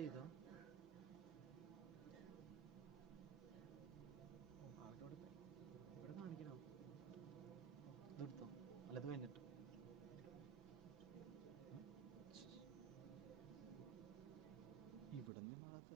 ഇതോ ഇവിടെ കാണിക്കണോ? ഇതെടുത്തോ, അല്ലത് കഴിഞ്ഞിട്ട് ഇവിടെ നിന്ന് മാറാത്ത.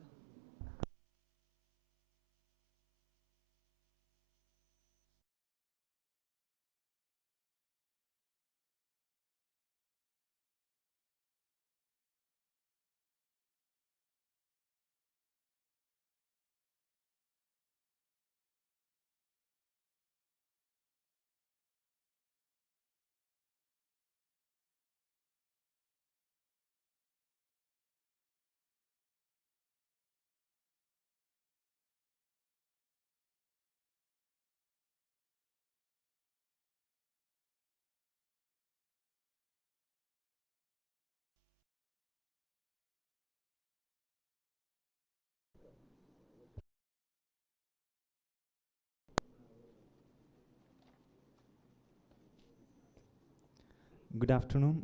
Good afternoon.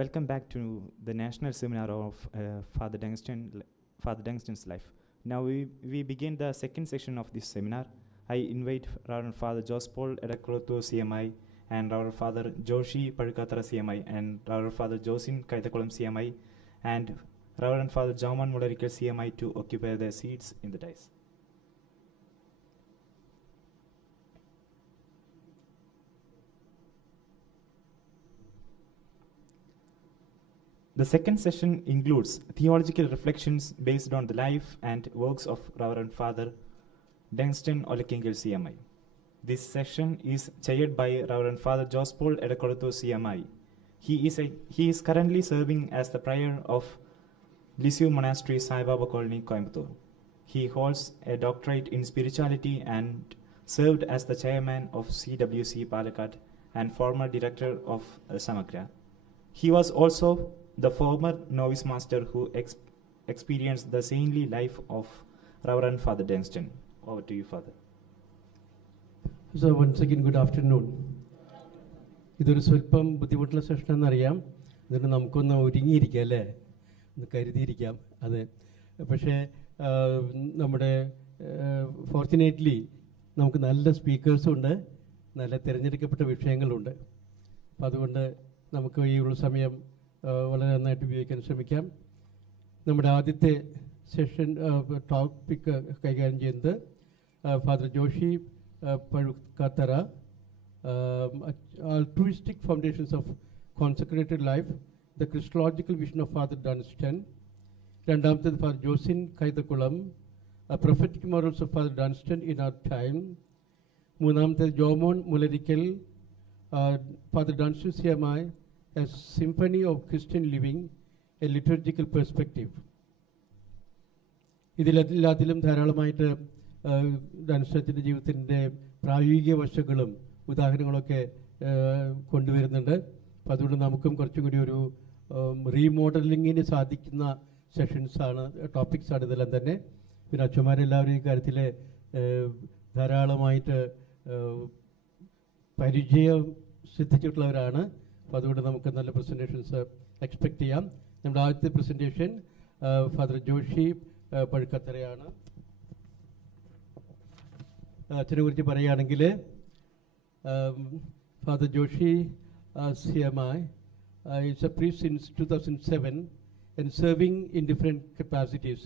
Welcome back to the national seminar of Father Dunstan's life. Now we begin the second section of this seminar. I invite Reverend Father Jospaul Edakrotho CMI and our Father Joshy Pazhukkathara CMI and our Father Josin Kaithakulam CMI and Reverend Father Jaman Mularikal CMI to occupy their seats in the dais. The second session includes theological reflections based on the life and works of Reverend Father Dunstan Olakkengil CMI. This session is chaired by Reverend Father Jospaul Edakrotho CMI. He is currently serving as the prior of Lisiu Monastery, Sai Baba Colony, Coimbatore. He holds a doctorate in spirituality and served as the chairman of CWC Palakkad and former director of Samagra. He was also the former novice master who experienced the saintly life of Reverend Father Dunstan. Over to you, Father. So once again, good afternoon. ഇതൊരു സ്വല്പം ബുദ്ധിമുട്ടുള്ള session എന്നറിയാം. എന്നിട്ട് നമുക്കൊന്ന് ഒരുങ്ങിയിരിക്കാം അല്ലേ, ഒന്ന് കരുതിയിരിക്കാം. അതെ, പക്ഷേ നമ്മുടെ ഫോർച്ചുനേറ്റ്ലി നമുക്ക് നല്ല സ്പീക്കേഴ്സും ഉണ്ട്, നല്ല തിരഞ്ഞെടുക്കപ്പെട്ട വിഷയങ്ങളുണ്ട്. അപ്പം അതുകൊണ്ട് നമുക്ക് ഈ ഉള്ള സമയം വളരെ നന്നായിട്ട് ഉപയോഗിക്കാൻ ശ്രമിക്കാം. നമ്മുടെ ആദ്യത്തെ സെഷൻ ടോപ്പിക് കൈകാര്യം ചെയ്യുന്നത് father Joshi Pazhukkathara, Altruistic Foundations of Consecrated Life, the Christological Vision of Father Dunstan. രണ്ടാമത്തേത് father Josin Kaithakulam, Prophetic Morals of Father Dunstan in Our Time. മൂന്നാമത്തേത് Jomon മുലരിക്കൽ, Father Dunstan CMI, A Symphony of Christian Living, a Liturgical Perspective. ഇതിലെല്ലാത്തിലും ധാരാളമായിട്ട് ഡൺസ്റ്റന്റെ ജീവിതത്തിൻ്റെ പ്രായോഗിക വശങ്ങളും ഉദാഹരണങ്ങളൊക്കെ കൊണ്ടുവരുന്നുണ്ട്. അപ്പം അതുകൊണ്ട് നമുക്കും കുറച്ചും കൂടി ഒരു റീമോഡലിങ്ങിന് സാധിക്കുന്ന സെഷൻസാണ്, ടോപ്പിക്സാണ് ഇതെല്ലാം തന്നെ. പിന്നെ അച്ഛന്മാരെല്ലാവരും ഈ കാര്യത്തിൽ ധാരാളമായിട്ട് പരിചയം സിദ്ധിച്ചിട്ടുള്ളവരാണ്. അപ്പോൾ അതുകൊണ്ട് നമുക്ക് നല്ല പ്രസൻറ്റേഷൻസ് എക്സ്പെക്റ്റ് ചെയ്യാം. നമ്മുടെ ആദ്യത്തെ പ്രസൻറ്റേഷൻ ഫാദർ ജോഷി പഴുക്കത്തറയാണ്. അച്ഛനെ കുറിച്ച് പറയുകയാണെങ്കിൽ father Joshi CMI is a priest since 2007 and serving in different capacities.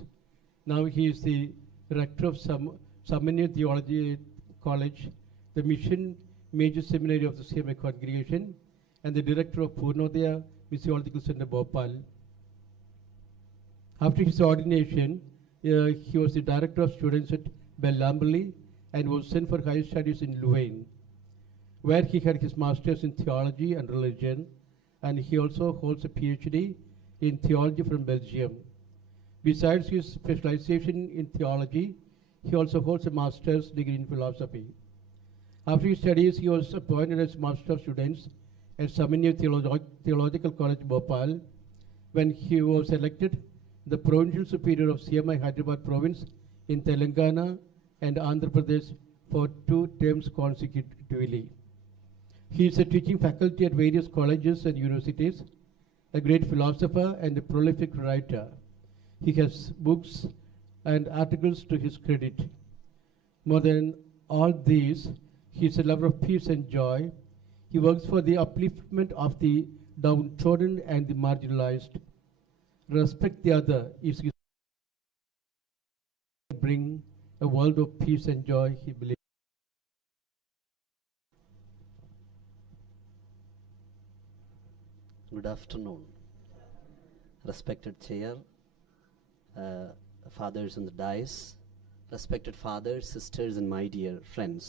Now he is the rector of Seminary Theology College, the Mission Major Seminary of the CMI congregation, and the director of Purnodaya Missiological Center, Bhopal. After his ordination, he was the director of students at Bellamberley and was sent for higher studies in Louvain, where he had his master's in theology and religion, and he also holds a PhD in theology from Belgium. Besides his specialization in theology, he also holds a master's degree in philosophy. After his studies, he was appointed as Master of Students at Seminary Theological College, Bhopal. When he was elected the Provincial Superior of CMI Hyderabad Province in Telangana and Andhra Pradesh for 2 terms consecutively. He is a teaching faculty at various colleges and universities, a great philosopher and a prolific writer. He has books and articles to his credit. More than all these, he is a lover of peace and joy. He works for the upliftment of the downtrodden and the marginalized. Respect the other is his bring a world of peace and joy, he believes. Good afternoon. Respected chair, fathers in the dais, respected fathers, sisters, and my dear friends.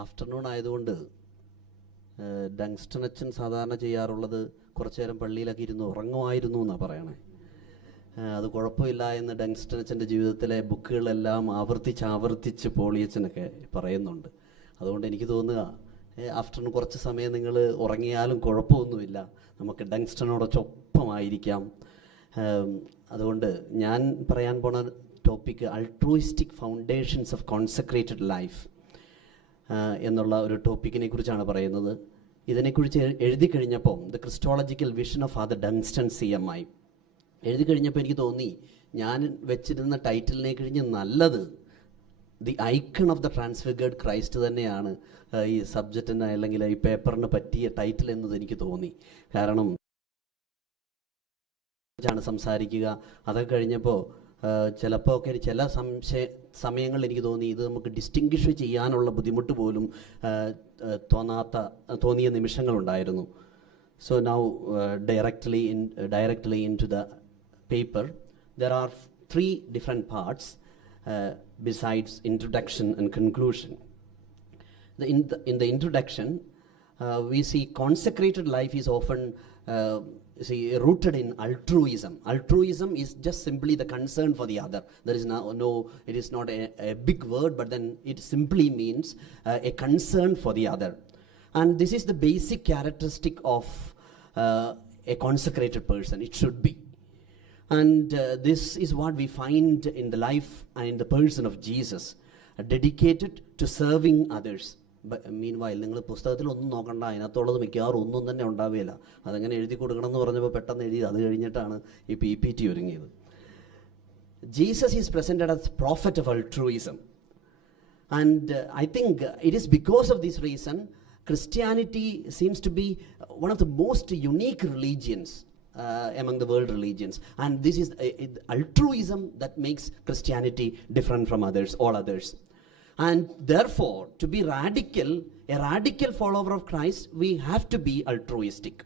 Afternoon ആയതുകൊണ്ട് ഡങ്സ്റ്റൺ അച്ഛൻ സാധാരണ ചെയ്യാറുള്ളത് കുറച്ചു നേരം പള്ളിയിലൊക്കെ ഇരുന്ന് ഉറങ്ങുമായിരുന്നു എന്നാണ് പറയണേ. അത് കുഴപ്പമില്ല എന്ന് ഡങ്സ്റ്റൺ അച്ഛൻ്റെ ജീവിതത്തിലെ ബുക്കുകളെല്ലാം ആവർത്തിച്ച് പോളിയച്ഛനൊക്കെ പറയുന്നുണ്ട്. അതുകൊണ്ട് എനിക്ക് തോന്നുക ആഫ്റ്റർനൂൺ കുറച്ച് സമയം നിങ്ങൾ ഉറങ്ങിയാലും കുഴപ്പമൊന്നുമില്ല, നമുക്ക് ഡങ്സ്റ്റനോടൊപ്പമായിരിക്കാം. അതുകൊണ്ട് ഞാൻ പറയാൻ പോണ topic altruistic foundations of consecrated life എന്നുള്ള ഒരു ടോപ്പിക്കിനെ കുറിച്ചാണ് പറയുന്നത്. ഇതിനെക്കുറിച്ച് എഴുതി കഴിഞ്ഞപ്പോൾ the Christological vision of Father Dunstan CMI എഴുതി കഴിഞ്ഞപ്പോൾ എനിക്ക് തോന്നി ഞാൻ വെച്ചിരുന്ന ടൈറ്റിലിനെ കഴിഞ്ഞ് നല്ലത് the icon of the transfigured Christ തന്നെയാണ് ഈ സബ്ജക്റ്റിന് അല്ലെങ്കിൽ ഈ പേപ്പറിന് പറ്റിയ ടൈറ്റിൽ എന്നത് എനിക്ക് തോന്നി. കാരണം സംസാരിക്കുക അതൊക്കെ കഴിഞ്ഞപ്പോൾ ചിലപ്പോൾ ഒക്കെ ചില സമയങ്ങളിൽ എനിക്ക് തോന്നി ഇത് നമുക്ക് ഡിസ്റ്റിങ്വിഷ് ചെയ്യാനുള്ള ബുദ്ധിമുട്ട് പോലും തോന്നിയ നിമിഷങ്ങളുണ്ടായിരുന്നു. So now directly into the paper, there are 3 different parts besides introduction and conclusion. In the introduction, we see consecrated life is often rooted in altruism. Altruism is just simply the concern for the other. There is it is not a big word, but then it simply means a concern for the other. And this is the basic characteristic of a consecrated person. It should be. And this is what we find in the life and in the person of Jesus, dedicated to serving others. Meanwhile, നിങ്ങൾ പുസ്തകത്തിലൊന്നും നോക്കണ്ട, അതിനകത്തുള്ളത് മിക്കവാറും ഒന്നും തന്നെ ഉണ്ടാവുകയില്ല. അതങ്ങനെ എഴുതി കൊടുക്കണം എന്ന് പറഞ്ഞപ്പോൾ പെട്ടെന്ന് എഴുതി, അത് കഴിഞ്ഞിട്ടാണ് ഈ PPT ഒരുങ്ങിയത്. Jesus is presented as prophet of altruism. And I think it is because of this reason Christianity seems to be one of the most unique religions among the world religions. And this is altruism that makes Christianity different from all others. And therefore, to be a radical follower of Christ, we have to be altruistic.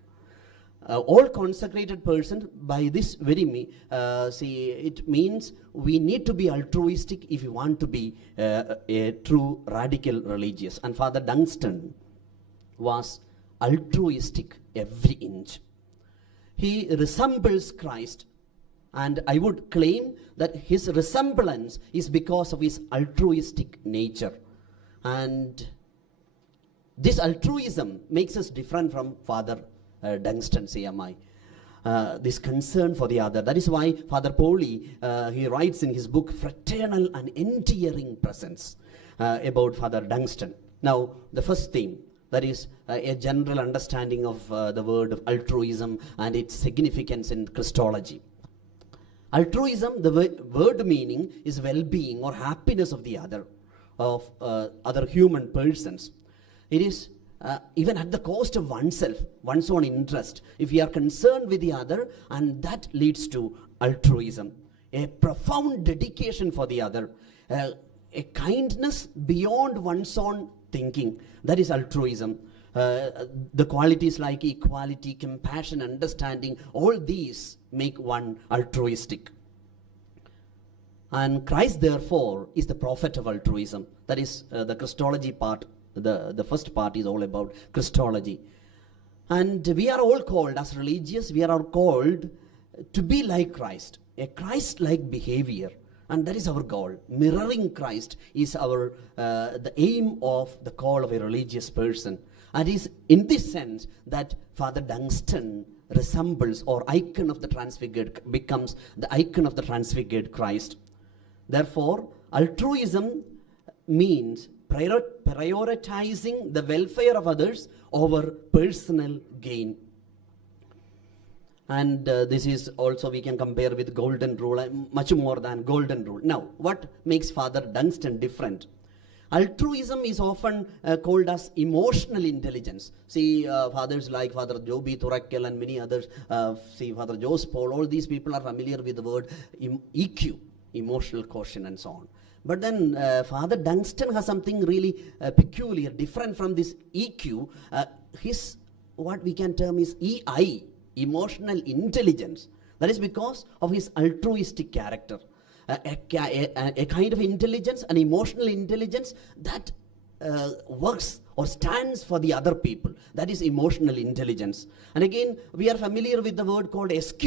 All consecrated persons, by this very it means we need to be altruistic if we want to be a true radical religious. And Father Dunstan was altruistic every inch. He resembles Christ, and I would claim that his resemblance is because of his altruistic nature. And this altruism makes us different from Father Dunstan CMI. This concern for the other. That is why Father Poli, he writes in his book Fraternal and Endearing Presence about Father Dunstan. Now, the first theme, that is a general understanding of the word of altruism and its significance in Christology. Altruism, the word meaning is well-being or happiness of the other, of other human persons. It is even at the cost of oneself, one's own interest. If we are concerned with the other, and that leads to altruism, a profound dedication for the other, a kindness beyond one's own thinking. That is altruism. The qualities like equality, compassion, understanding, all these make one altruistic. And Christ, therefore, is the prophet of altruism. That is the Christology part. The first part is all about Christology. And we are all called, as religious, we are all called to be like Christ, a Christ-like behavior. And that is our goal. Mirroring Christ is the aim of the call of a religious person. And it is in this sense that Father Dunstan resembles or icon of the Transfigured, becomes the icon of the Transfigured Christ. Therefore, altruism means prioritizing the welfare of others over personal gain. And this is also we can compare with golden rule, much more than golden rule. Now, what makes Father Dunstan different? Altruism is often called as emotional intelligence. See, fathers like Father Joby Thurakkel and many others, see Father Joseph Paul, all these people are familiar with the word EQ, emotional quotient and so on. But then Father Dunstan has something really peculiar, different from this EQ. His, what we can term is EI, emotional intelligence. That is because of his altruistic character. A kind of intelligence, an emotional intelligence that works or stands for the other people. That is emotional intelligence. And again, we are familiar with the word called SQ.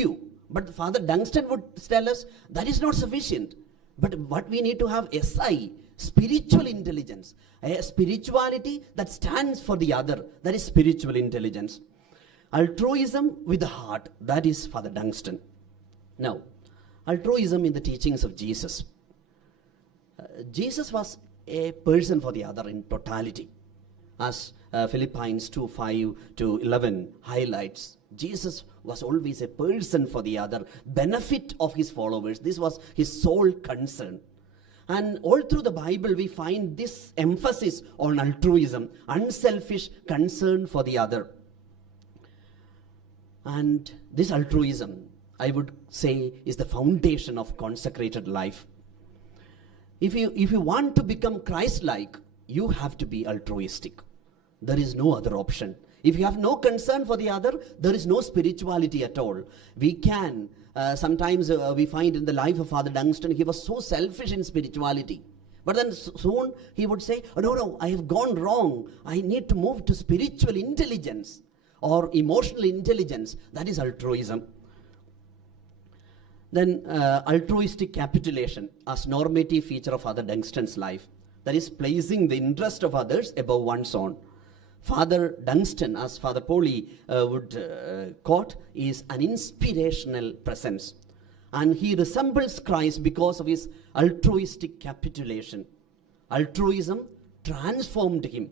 But Father Dunstan would tell us that is not sufficient. But what we need to have SI, spiritual intelligence. A spirituality that stands for the other. That is spiritual intelligence. Altruism with the heart. That is Father Dunstan. Now, altruism in the teachings of Jesus. Jesus was a person for the other in totality. As Philippians 2:5-11 highlights, Jesus was always a person for the other, benefit of his followers. This was his sole concern. And all through the Bible, we find this emphasis on altruism, unselfish concern for the other. And this altruism, I would say, is the foundation of consecrated life. If you want to become Christ-like, you have to be altruistic. There is no other option. If you have no concern for the other, there is no spirituality at all. We can, sometimes we find in the life of Father Dunstan, he was so selfish in spirituality. But then soon he would say, oh, no, I have gone wrong. I need to move to spiritual intelligence or emotional intelligence. That is altruism. Then altruistic capitulation as normative feature of Father Dunstan's life. That is placing the interest of others above one's own. Father Dunstan, as Father Poli would quote, is an inspirational presence. And he resembles Christ because of his altruistic capitulation. Altruism transformed him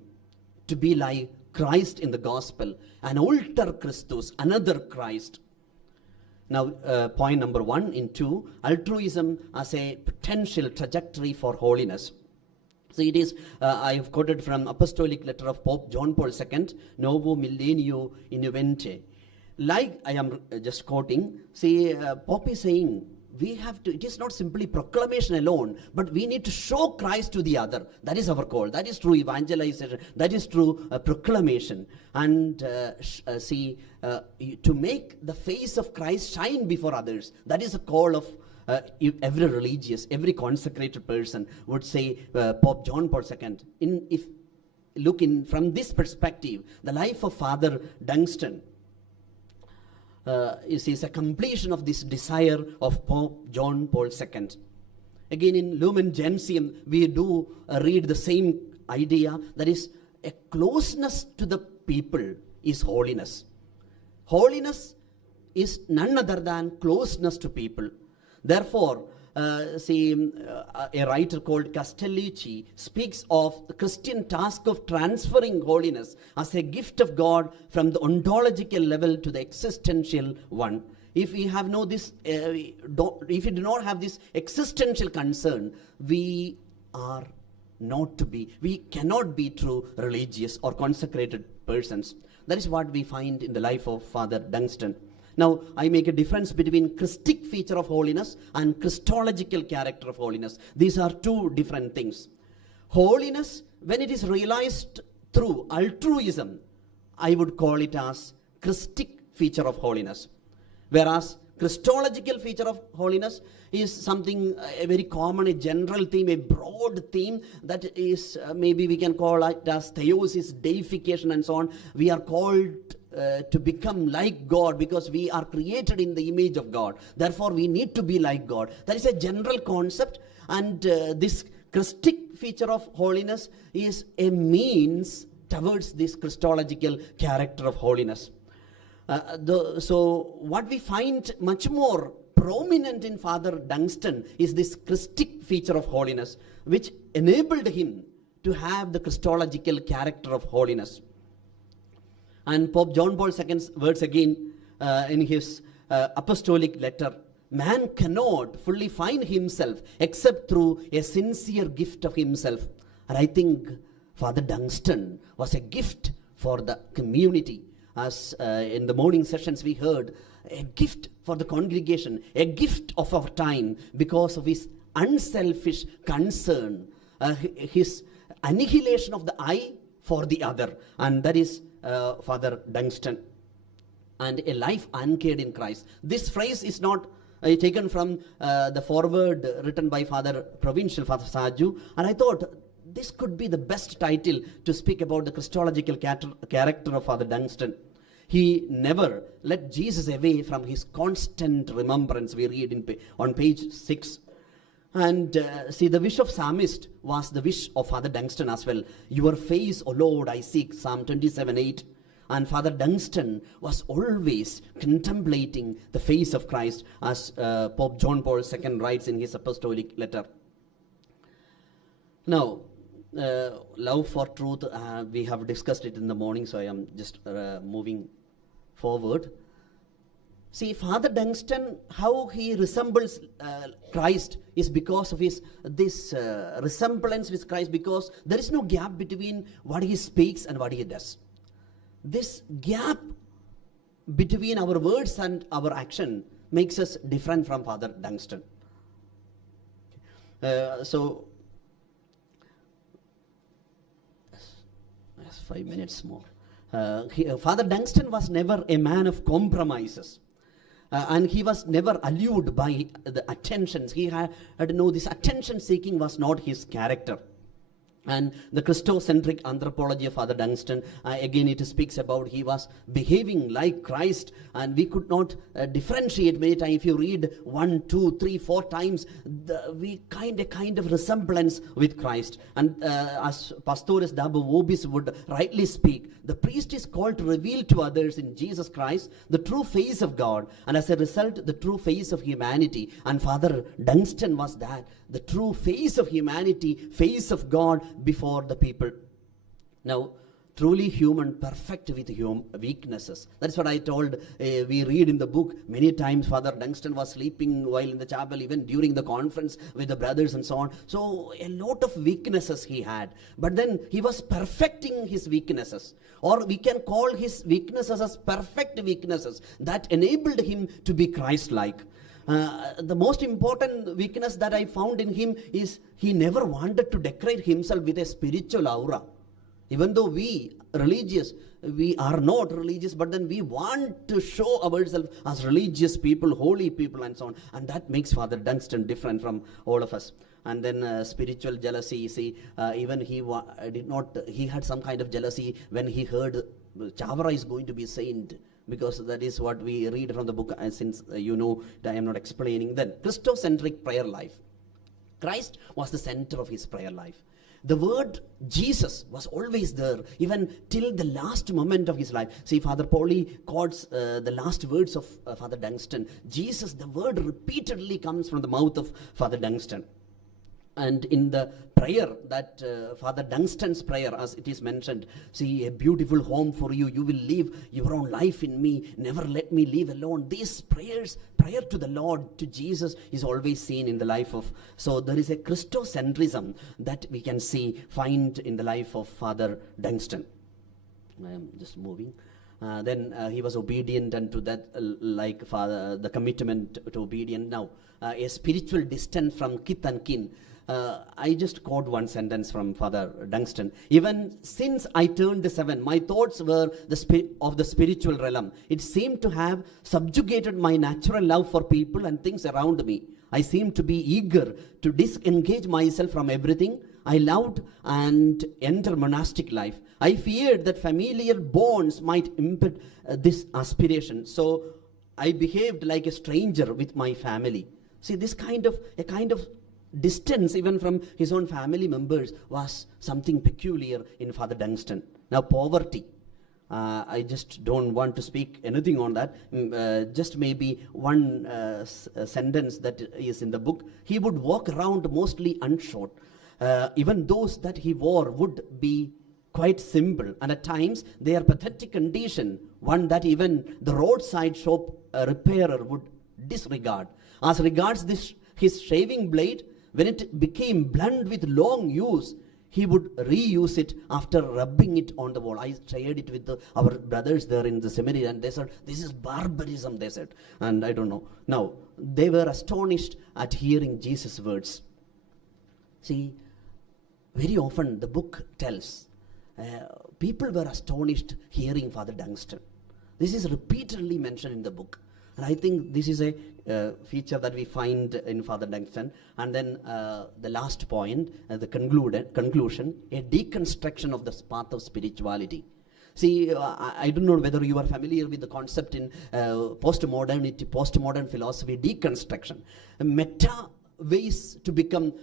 to be like Christ in the gospel, an alter Christus, another Christ. Now, point number 1 in 2, altruism as a potential trajectory for holiness. So it is, I have quoted from apostolic letter of Pope John Paul II, Novo Millennio Innuvente. Like I am just quoting, see, Pope is saying, we have to, it is not simply proclamation alone, but we need to show Christ to the other. That is our call. That is true evangelization. That is true proclamation. And to make the face of Christ shine before others. That is a call of every religious, every consecrated person would say, Pope John Paul II. If looking from this perspective, the life of Father Dunstan is a completion of this desire of Pope John Paul II. Again, in Lumen Gentium, we do read the same idea, that is, a closeness to the people is holiness. Holiness is none other than closeness to people. Therefore, a writer called Castellucci speaks of the Christian task of transferring holiness as a gift of God from the ontological level to the existential one. If we have if we do not have this existential concern, we cannot be true religious or consecrated persons. That is what we find in the life of Father Dunstan. Now, I make a difference between Christic feature of holiness and Christological character of holiness. These are two different things. Holiness, when it is realized through altruism, I would call it as Christic feature of holiness. Whereas Christological feature of holiness is something, a very common, a general theme, a broad theme that is, maybe we can call it as theosis, deification and so on. We are called to become like God because we are created in the image of God. Therefore, we need to be like God. That is a general concept, and this Christic feature of holiness is a means towards this Christological character of holiness. So what we find much more prominent in Father Dunstan is this Christic feature of holiness, which enabled him to have the Christological character of holiness. And Pope John Paul II's words again in his apostolic letter, man cannot fully find himself except through a sincere gift of himself. And I think Father Dunstan was a gift for the community. As in the morning sessions we heard, a gift for the congregation, a gift of our time because of his unselfish concern, his annihilation of the I for the other. And that is Father Dunstan. And a life anchored in Christ. This phrase is not taken from the foreword written by Father Provincial, Father Saju, and I thought this could be the best title to speak about the Christological character of Father Dunstan. He never let Jesus away from his constant remembrance, we read on page 6. And see, the wish of psalmist was the wish of Father Dunstan as well. Your face, O Lord, I seek, Psalm 27:8. And Father Dunstan was always contemplating the face of Christ, as Pope John Paul II writes in his apostolic letter. Now, love for truth, we have discussed it in the morning, so I am just moving forward. See, Father Dunstan, how he resembles Christ is because of this resemblance with Christ, because there is no gap between what he speaks and what he does. This gap between our words and our action makes us different from Father Dunstan. So, 5 minutes more. Father Dunstan was never a man of compromises. And he was never allured by the attentions. He had no, this attention seeking was not his character. And the Christocentric anthropology of Father Dunstan, again it speaks about he was behaving like Christ, and we could not differentiate many times. If you read 1, 2, 3, 4 times, we kind of resemblance with Christ. And as Pastores Dabo Vobis would rightly speak, the priest is called to reveal to others in Jesus Christ the true face of God, and as a result the true face of humanity. And Father Dunstan was that, the true face of humanity, face of God before the people. Now, truly human, perfect with weaknesses. That's what I told, we read in the book many times. Father Dunstan was sleeping while in the chapel, even during the conference with the brothers and so on. So a lot of weaknesses he had, but then he was perfecting his weaknesses, or we can call his weaknesses as perfect weaknesses that enabled him to be Christ-like. The most important weakness that I found in him is he never wanted to decorate himself with a spiritual aura. Even though we religious, we are not religious, but then we want to show ourselves as religious people, holy people and so on. And that makes Father Dunstan different from all of us. And then spiritual jealousy, see, even he had some kind of jealousy when he heard Chavara is going to be saint, because that is what we read from the book, since you know I am not explaining. Then Christocentric prayer life. Christ was the center of his prayer life. The word Jesus was always there, even till the last moment of his life. See, Father Pauli quotes the last words of Father Dunstan. Jesus, the word repeatedly comes from the mouth of Father Dunstan. And in the prayer that Father Dunstan's prayer, as it is mentioned, see, a beautiful home for you, you will live your own life in me, never let me live alone. These prayers, prayer to the Lord, to Jesus, is always seen in the life of, so there is a Christocentrism that we can find in the life of Father Dunstan. I am just moving. Then he was obedient unto that, like Father, the commitment to obedience. Now, a spiritual distance from kith and kin. I just quote one sentence from Father Dunstan. Even since I turned 7, my thoughts were of the spiritual realm. It seemed to have subjugated my natural love for people and things around me. I seemed to be eager to disengage myself from everything I loved and enter monastic life. I feared that familial bonds might impede this aspiration. So I behaved like a stranger with my family. See, this kind of distance even from his own family members was something peculiar in Father Dunstan. Now, poverty. I just don't want to speak anything on that. Just maybe one sentence that is in the book. He would walk around mostly unshod. even those that he wore would be quite simple, and at times their pathetic condition, one that even the roadside shop repairer would disregard. As regards his shaving blade, when it became blunt with long use, he would reuse it after rubbing it on the wall. I shared it with our brothers there in the seminary, and they said, this is barbarism, they said. And I don't know. Now, they were astonished at hearing Jesus' words. See, very often the book tells, people were astonished hearing Father Dunstan. This is repeatedly mentioned in the book. And I think this is a feature that we find in Father Dunstan. And then the last point, the conclusion, a deconstruction of the path of spirituality. See, I don't know whether you are familiar with the concept in postmodern philosophy, deconstruction. Meta ways to become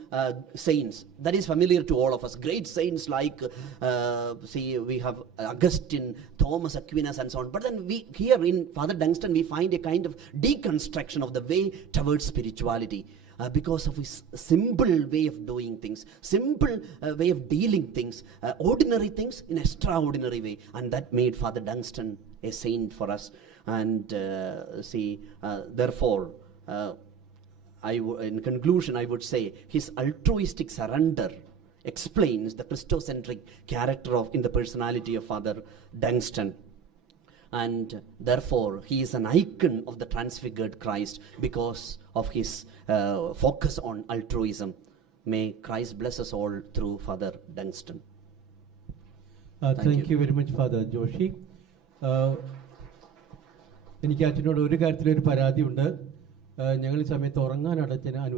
saints. That is familiar to all of us. Great saints like, we have Augustine, Thomas Aquinas, and so on. But then here in Father Dunstan, we find a kind of deconstruction of the way towards spirituality. Because of his simple way of doing things, simple way of dealing things, ordinary things in extraordinary way. And that made Father Dunstan a saint for us. And therefore, in conclusion, I would say his altruistic surrender explains the Christocentric character in the personality of Father Dunstan. And therefore, he is an icon of the transfigured Christ because of his focus on altruism. May Christ bless us all through Father Dunstan. Thank you very much, Father Joshy. എനിക്ക് അച്ഛനോട് ഒരു കാര്യത്തിലൊരു പരാതിയുണ്ട്. ഞങ്ങൾ ഈ സമയത്ത് ഉറങ്ങാനാണ് അച്ഛനെ അനുവദിച്ചത്.